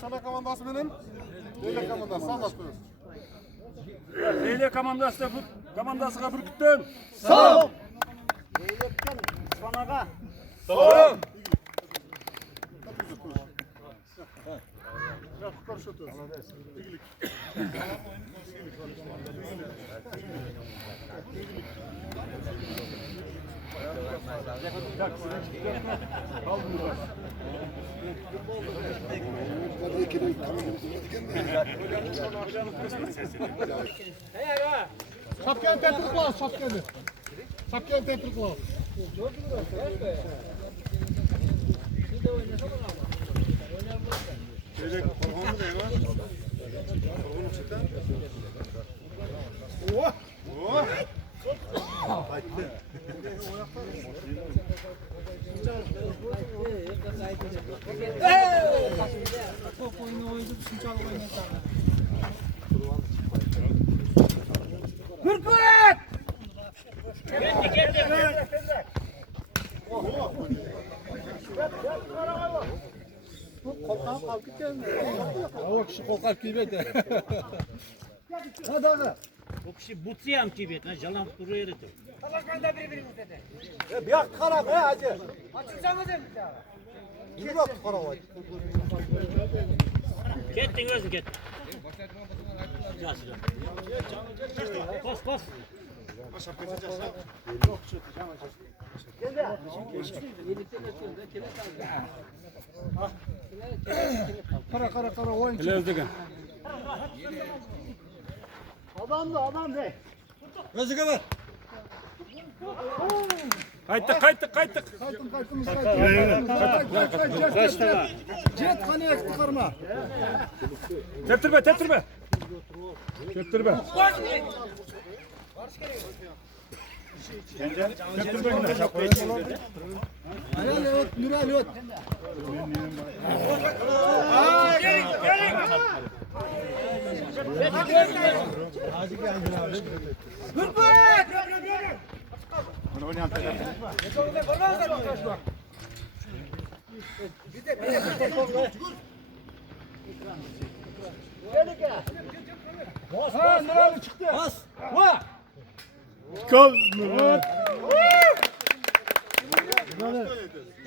Sana komandası benim. Leylek komandası. Sağ olasın. Leylek komandasıga Bürküt'ten. Sağ ol. Leylekten Ispanak'a. Sağ ol. Şapkanı tepki kulağı, şapkanı. Şapkanı tepki kulağı. Leylek korkun mu değil mi? Korkun mu çıktı? Oh! Oh! Hürküt! O kişi korkak gibi de. Hadi abi. O kişi butsiyam gibi ne jalan duruyor dedi. Allah'tan birbirimiz dedi. Bir yak karam he hacı. Açılsanız hem bir daha. Bir bak karam hacı. Kettin özün kettin. Kos kos. Kara oyun. Elezdikin. Adam da adam de. Gözüke ver. Kaytık. Kaytım. Cet kanı yaktı karma. Teptirme. Ayağın evet, Nurhan evet. Ha, Nurhan çıktı. Bas. Va! Gol.